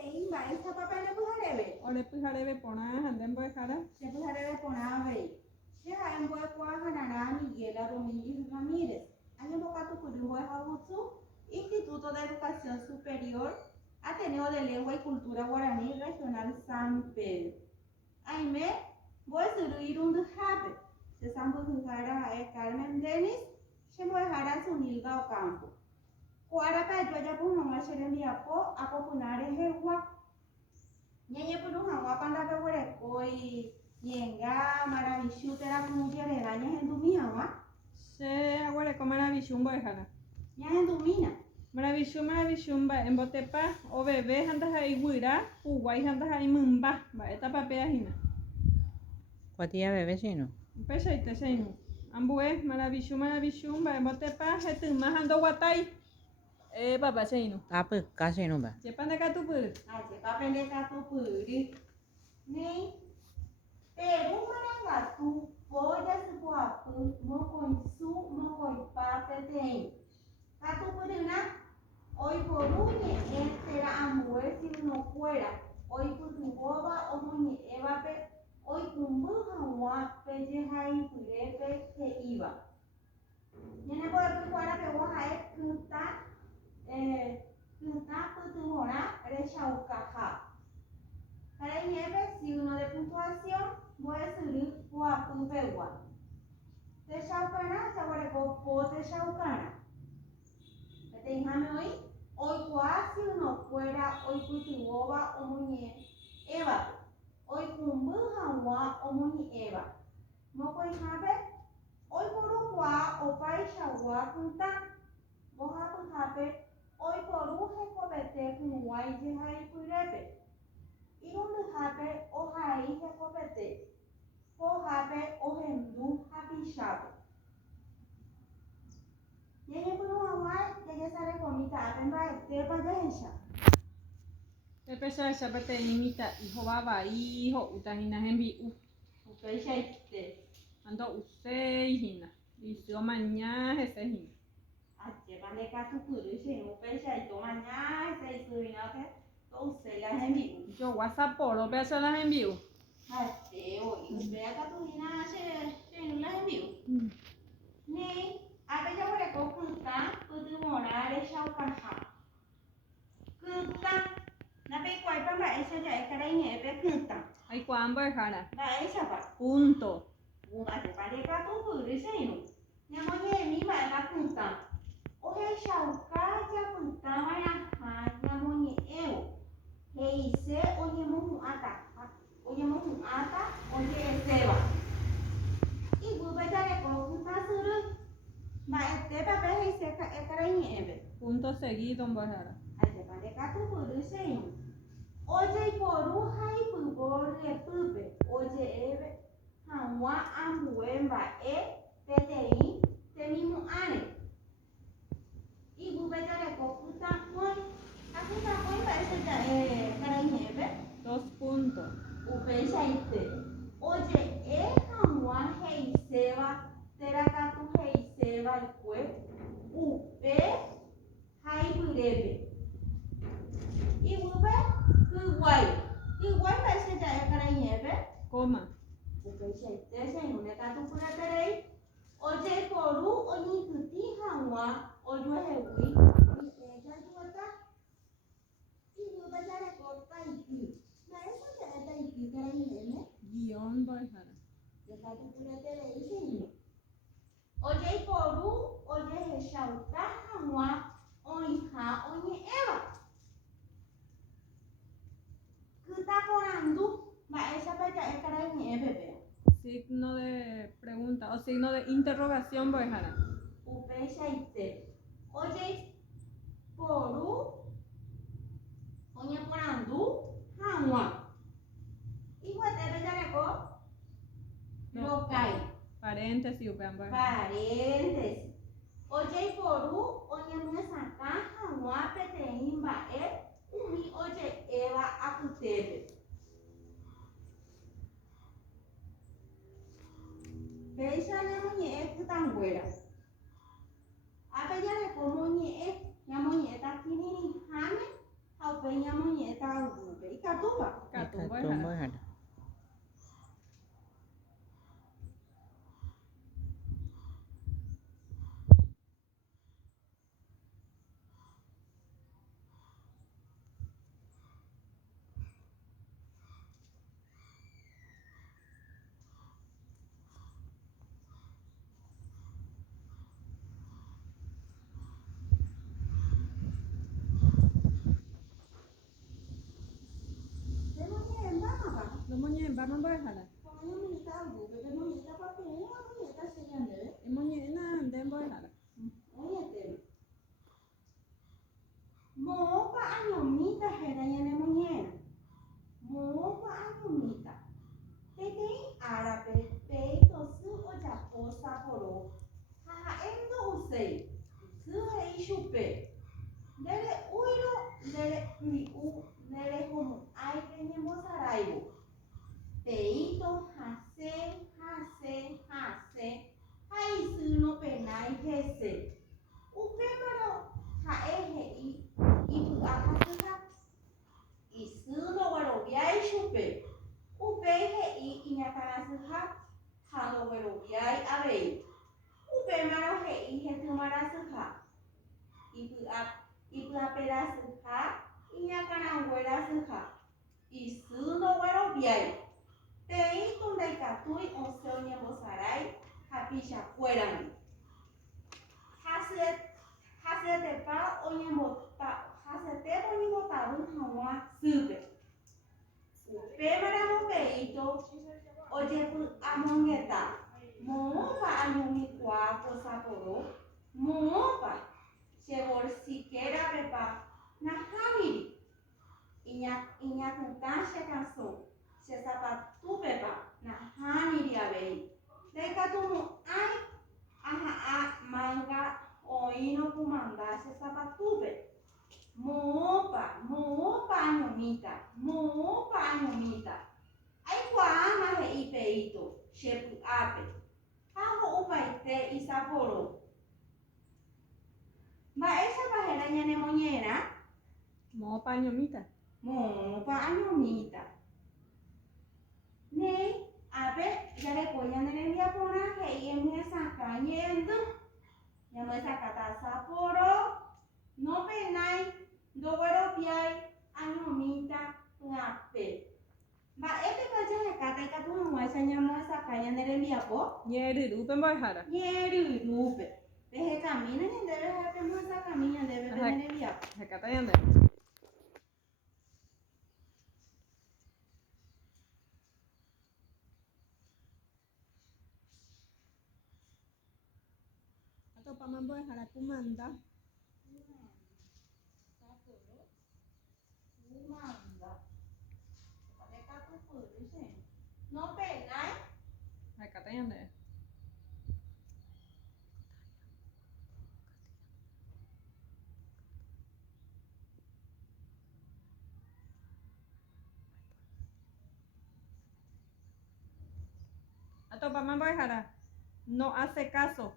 Ei, vai essa papel le puharebe. Ore piharebe pona handen boy khara. Se puharebe ponave. Se hai boy kwa hanana Miguela Domínguez Ramírez. Hay un bocato Curumbo Jabutsu, Instituto de Educación Superior, Ateneo de Lengua y Cultura Guaraní Regional San Pedro. Aime, voy a subir un habe. Se sambo jara Carmen Denis, se voy a jara Sunilga Ocampo. Kuara pa ya pu mama shere miapo ako punare hewa. Nyenye punu hawa panda pe wore koi yenga maravilloso tera kunjere la nyenye ndumi hawa. Se agora ko maravillum boy khara. Nyenye ndumina. Maravillum ba embotepa o bebé handa hai guira, uguai handa hai mumba, ba etapa pe ahina. Cuatía bebé chino. Pesa ite seinu. Ambue maravillum ba embotepa hetuma hando watai. Baba seinu. Apa kasih no ba? Jepan de katu pur. Jepa pende katu puri. Nei. Peru marangatu. Pode se coapu, mocoi su, mocoi pate tem. Katu puri na. Hoy por uñe, era amue si no fuera. Hoy por tu boba o muñe evape. Hoy kumbuha wa peje hai purepe te iba. Nene por el cuara pe wa hai kunta putu hora rechaucaja. Para nieve, si uno de puntuación, voy a subir guapu pewa. Te chaucana, sabore copo te chaucana. Déjame hoy si uno fuera, hoy putu boba o muñe eva. Hoy kumbuha wa o muñe eva. Moko ihabe, hoy por un wa o paisha wa kunta. Boha puhabe, hoy por un jecobete kun wai jehai purepe. Irundu habe o hai jecobete. Ho habe o hendu habishabe. Yeye punu hawai, yeye sare komita apemba te pajesha. Pesa esa pete imita hijo baba hijo utahina hembi u. Upeisha ite. Ando usei hina. Isio maña ese hina. Ache pande katu puru she upeisha ito maña se suina ke. To usei la hembi. Yo WhatsApp poro pesa la hembi u. Ache o upea katu hina she no la hembi. Nei, ape ya por ko kunta putu mora re shaukaha. Kunta na pe kwai pa ba esa ya ekara ine pe kunta. Ai kwamba khara. Ba esa pa. Punto. Ache pande katu puru she no. Nyamonye mi ba ba kunta. Ohe shauka ya kunta maya ha nyamonye eu. Heise oye muhu ata. Oye muhu ata oye seba. Ibu bajare ko kunta suru. Ma este papel heise ekara ine ebe. Punto seguido en bajara. Ache pande katu puru she no. Oye poru hai pubor le pupe. Oye ebe hawa ambuemba PTI temimu ane. Ibu bajare ko puta moi. Akuta moi parece para nieve. 2 puntos. Upeisha ite. Oye hawa heiseba terakatu heiseba ikue. Upe hai burebe. Ibu be kuwai. Kuwai parece para nieve. Coma. Upeisha ite se nune katu pura terei. Oye poru oni kuti hawa oyo hewi. Ija juata. Ibu bajare ko taiki. Na esa ya taiki kara nieve. Guión bajara. Katu pura terei se nune. Oye poru oye heshauta hawa oiha oni eva. Kuta porandu. Ma esa ya kara nieve. Signo de pregunta o signo de interrogación bajara. Upeisha ite. Oye poru oye porandu hawa. Igual te bajare ko lokai. Paréntesis upean bajara. Paréntesis. Oye poru oye muesaka hawa petein bae umi oye eva akutebe. Beisa nyamonye kutangwera. Apa ya ko monye nyamonye ta kinini hame au pe nyamonye ta Katuba. Katumbo Tumbo hara. hara. Demonye mbaba. Lomonye vamos a hara. Pokoknya minta algo, bebé monita papi, una monita señale. Imonye na dembo hara. Oye, mo pa anyomita hedanya nemonye. Mo pa anyomita. Tete árabe, peito su o japo saporo. Ha endo usei. Su hei chupe. Lele uiro, lele mi u, lele como ai tenemos araibo. Peito, hase, hase, hase. Hai su no penai hese. Upemaro, haehe ibu akatuka. Isuno waro biai chupe. Upehe inyakarasuha. Hano waro biai abei. Upemaro he hetumarasuha. Ibu aperasuha. Inyakarangwerasuha. Isuno waro biai. Tei tundai katui onseo nyebosarai. Hapisha fueran. Hasete pa onyemota. Hasete onyemota hawa sube. Upemara mo peito. Ojepu amongeta. Moopa anyumi kwako saporo. Moopa. Chebor siquiera pepa. Nahamiri. Inya kuntasha canção. Se sapatu pepa. Nahamiri abei. Dekatumu ai. Aha manga. Oino kumanga. Se sapatube. Moopa anyomita. Moopa anyomita. Ai kwa ama he ipeito. Shepu ape. Haho upaite isaporo. Maesha pahera nyane monyera. Mo pañomita. Moopa anyomita. Ne ape yare koya nene diapona he yemia saka nyendo. Yamai sakata saporo. No penai. Dowero piai anyomita ngape. Epe kaja hekata ikatu mwasa nyamo sakanya nere diapo. Nyeri upembo hara. Nyeri rupe. Deje camina y debe dejar muestra camina debe tener viaje. Hekata yande. Atau paman boy hara kumanda. No penai. Hekata yande. Atau paman boy hara. No hace caso.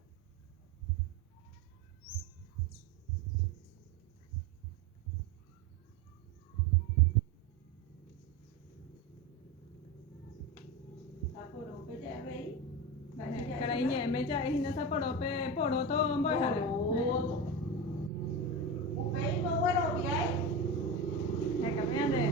Saporo pe ya vei. Caraiñe, mecha es ina saporo pe poroto boy hara. Poroto. Upei no bueno viai. Hekata yande.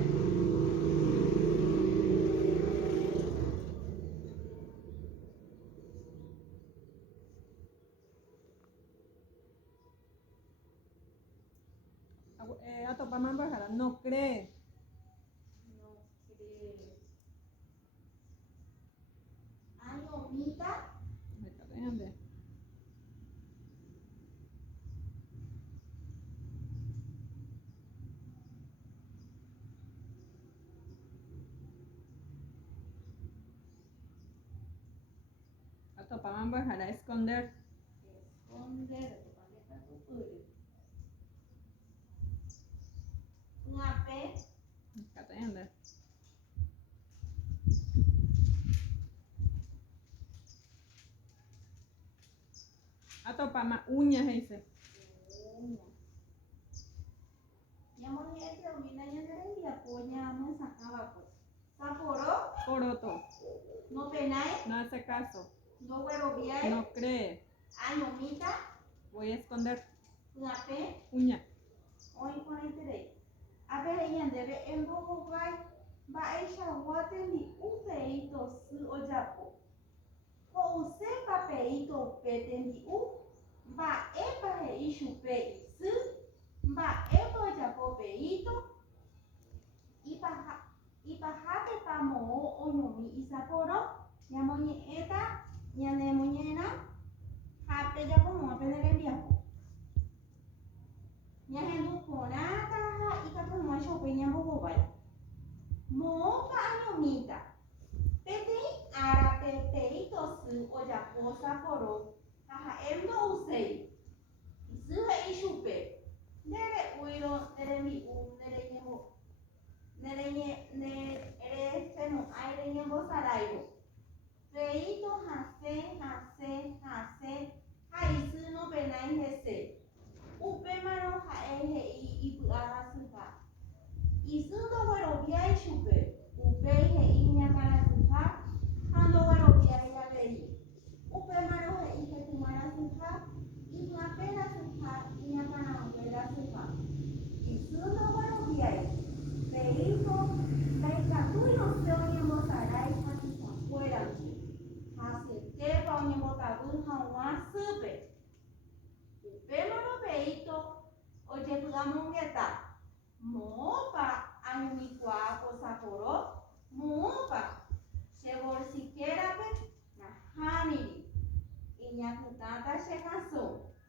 Atau paman boy hara. No cree. No cree. Anyomita. Hekata yande. Atau paman boy hara esconder. Esconder. Paleta tu puri. Ngape. Hekata yande. Atau pama uñas ese. Nyamon este domina ya de la poña me sacaba pues. Sapporo, Poroto. no penai, No hace caso. no huevo viai, No cree. anomita, Voy a esconder. ngape, Uña. hoy con interés. A ver, ella debe en bobo vai, va ella guate ni un peito su o japo. O use papeito pete ni u, va epa he ishu pe su, va epo japo peito, ipa hape pa mo o nyomi isaporo, nyamonye eta, nyanemunyena, hape japo mo apenere viapo. Nyahendu ponata ikapo mo shope nyambo vai. Mo pa anyomita. Petei ara petei tosu o japo saporo. Haha endo usei. Suha ishupe. Nere uiro nere mi nere nyemo. Nere semo aire nyembo sarairo. Peito hase. Haisu no benai hese. Upe maro haehe ipu arasuka. Isu no wero biai shupe. Upe he inya karasuka. Hando wero biai yabei. Upe maro he ihe tumarasuka. Ipu apena suka. Inya kana wera suka. Isu no wero biai. Peito. Meikatui no seo nyemo sarai hati safuera. Hase tepa nyemo tabu hawa supe. Upemano peito, oye pugamongeta, mopa anumikwa po Sapporo, mopa, chegor siquiera pe, na haniri, iñakutata chegaso,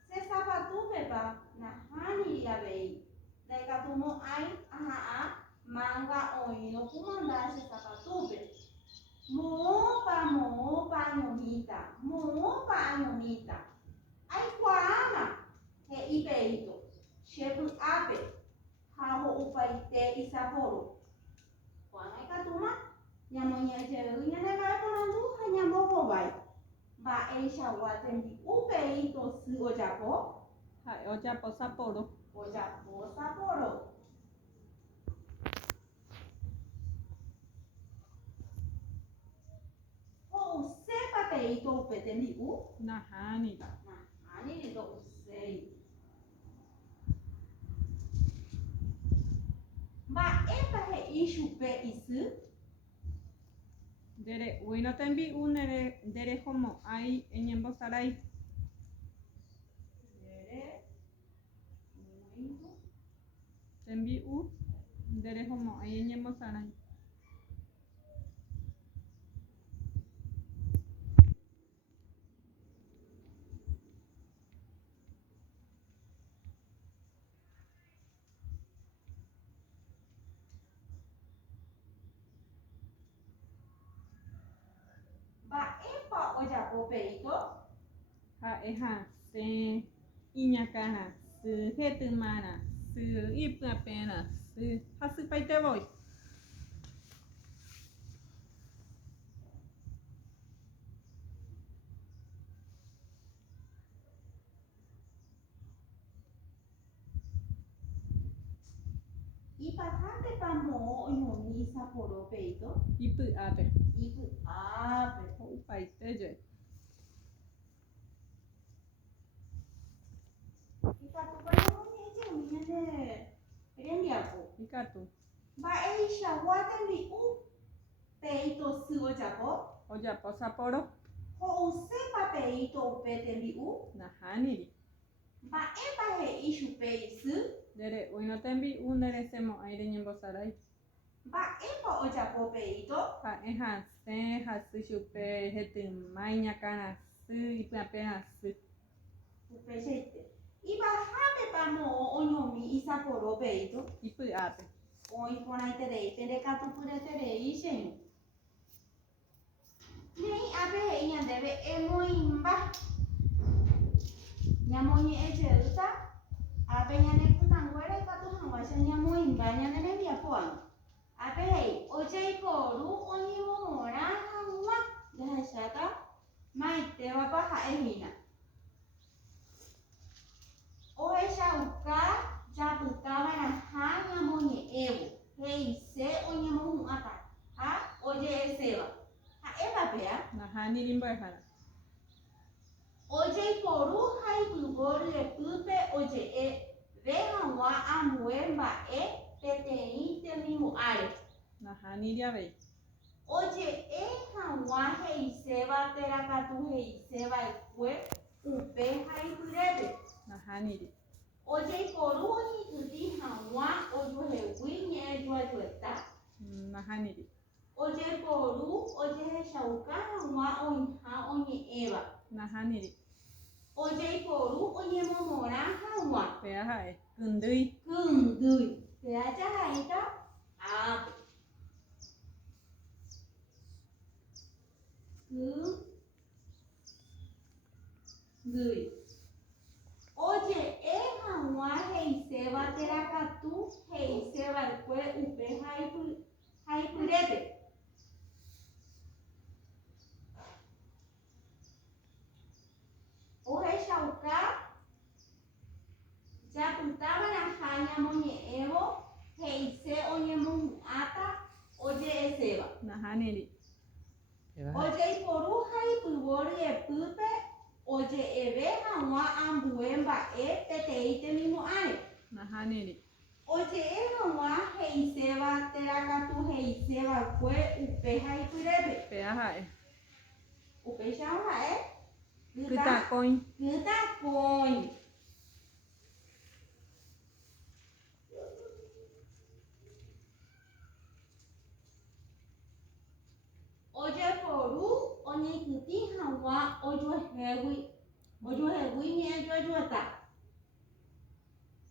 se sapatu pepa, na haniri abei, daikatumo ai, aha, manga oino kumanda se sapatu pe, mopa anyomita, ai kwama. He ipeito, shepu ape, haho upaite isaporo. Kwangai katuma, nyamonya jeru nyane mai ponandu hanya bobo bai. Ba eisha watendi upeito su ojapo, O Japo Sapporo. ojapo saporo. Ho sepa peito upetendi u, Nahani. nah, ani do usei. Ba epa he ishu pe isu, Dere uino tembi un dere homo ai enyembo sarai. dere, uino, Tembi u dere homo ai enyembo sarai. ba epa ojapo peito, Ha eha se iñakana su hetumana su ipapena su hasu paite voy. ipa hate pa mo oñomi Sapporo peito, Ipu ape. ipu ape, O paite je. ipa tupa ñamoña eche uñane rendiapo, Ikatu. ba eisha watendi u peito su ojapo, O Japo Sapporo. ho usepa peito upetendi u, Nahaniri. ba epa he ishu pe isu, Dere uino tembi un dere semo ai enyembo sarai. ba epa ojapo peito, Ha eha se hasu shupe hetumai ñakana su ipapena su. upechete. Ipa hape pa mo oñomi Sapporo peito, Ipu ape. oi ponaiterei, terekatu pureterei xen. Nem ape he debe emoimba. Nyamonye ejeuta, ape nyane kutanguere katu hangwasha nyamoimba nyane nevia poan. Ape hei, ojei poru onimo mora hangwa dahashata maite wapa haehina. Oesha uka japutaba na ha nyamonye mbo'ehára. Ojeiporu ha ipyvo ryepýpe oje'eve hag̃ua ambue mba'e peteĩ temimbo'áre. Nahániri avei. Oje'e hag̃ua he'iséva terakatu he'iseva'ekue upe ha ipyrépe. Nahániri. Ojeiporu oñekytĩ hag̃ua ojuehegui ñe'ẽjuajueta. Nahániri. Ojeiporu ojehechauka hag̃ua oĩha oñe'ẽva. Nahániri. Ojeiporu oñemomorã hag̃ua Pea ha'e. Kyndýi. kyndýi. Peajahaíta ápe. Kyndýi. Oje'e hag̃ua he'iséva terakatu he'iseva'ekue upe ha ipyrépe. Ohechauka japytávana ha ñamoñe'ẽvo he'ise oñemohu'ãta oje'eséva. Nahániri. Ojeiporu ha ipyvo ryepýpe oje'eve hag̃ua ambue mba'e peteĩ temimbo'áre. Nahániri. Oje'e hag̃ua he'iséva terakatu he'iseva'ekue upe ha ipyrépe. Pea ha'e. Upéicharõ ha'e Kytakõi. kytakõi. Ojeporu oñekytĩ hag̃ua ojuehegui ñe'ẽjuejueta.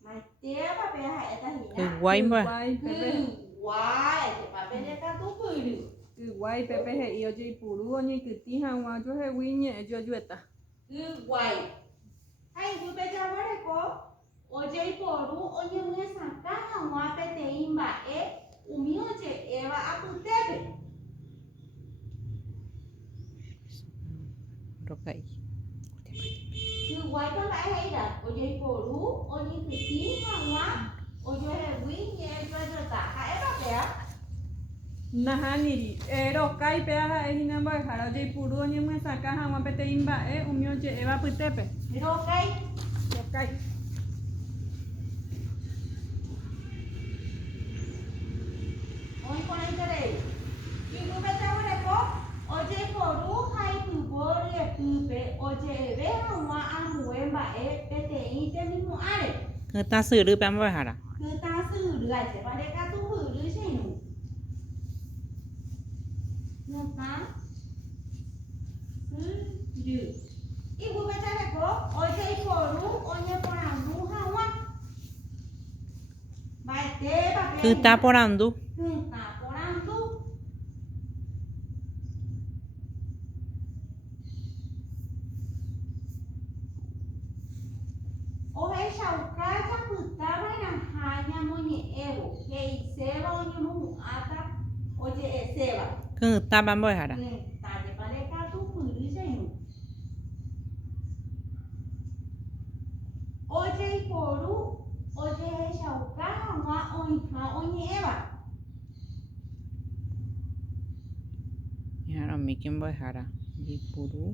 Maitépa pe ha'éta hína. Kyguái mbo'e. Kyguái etépa pe rekatupyry. Kyguái pépe he'i ojeipuru oñekytĩ hag̃ua ojuehegui ñe'ẽjuejueta. Kyguái. Ha ijype jaguareko ojeiporu oñemyesãka hag̃ua peteĩ mba'e umi oje'éva apytépe. Roka'i. Kyguáipa mba'e he'íra ojeiporu oñekytĩ hag̃ua ojuehegui ñe'ẽjuejueta. Ha'épa péa. Nahániri. Rokái pea ha'ehína mbo'ehára ojeipuru oñemyesãka hag̃ua peteĩ mba'e umi oje'éva apytépe. Rokái. Rokái. Oĩporãiterei. Ijype jaguareko ojeiporu ha ipyvo ryepýpe oje'eve hag̃ua ambue mba'e peteĩ temimbo'áre. Kytasyrýpe mbo'ehára. Kytasyrýpe ajépa rekatupyry che irũ. Kytasyrý. Ijype jareko ojeiporu oñeporandu hag̃ua. Mba'etépa pe. Kytaporandu. Kytaporandu. Ohechauka japytávana ha ñamoñe'ẽvo he'iséva oñemohu'ãta oje'eséva. Kytápa mbo'ehára. Kytájepa rekatupyry che irũ. Ojeiporu ojehechauka hag̃ua oĩha oñe'ẽva. Ñarõmíke mbo'ehára. Ojeipuru.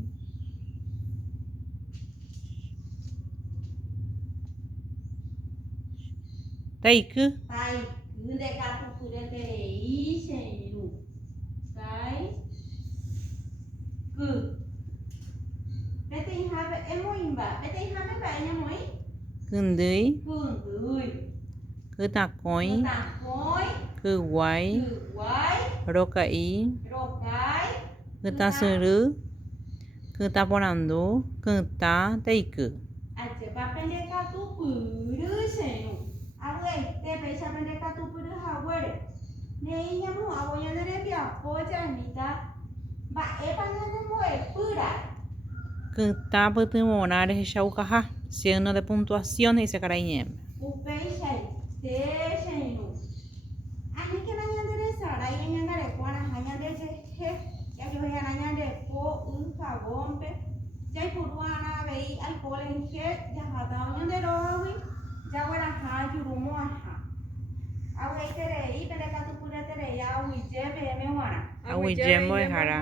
Taiky. Taiky ndekatupyreterei che irũ. Taiky. Peteĩhápe emoĩmba. Peteĩhápe mba'e ñamoĩ. Kyndýi. Kyndýi. Kytakõi. Kytakõi. Kyguái. Kyguái. Roka'i. Rokái. Kytasyry. Kytaporandu. Kytã. Taiky. Ajépa pe rekatupyry che irũ. Avy'aite péichapa rekatupyryhaguére. Ne'iñamo'ãvo ñande rembiapo janita mba'épa ñanembo'epýra. Kytã pytyvõrã rehechaukaha. Signo de puntuación he'ise karai ñe'ẽme. Upeichaite che irũ. Aníkena ñande resarái oñangarekuára ha ñandejehe jajohéra ñande po yhavónpe jaiporu'arã avei alcohol en gel jaháta oñanderógagui jaguaraha jurumo'ãha. Avy'aiterei pe rekatupyreterei aguyje peẽme g̃uarã. Aguyje mbo'ehára.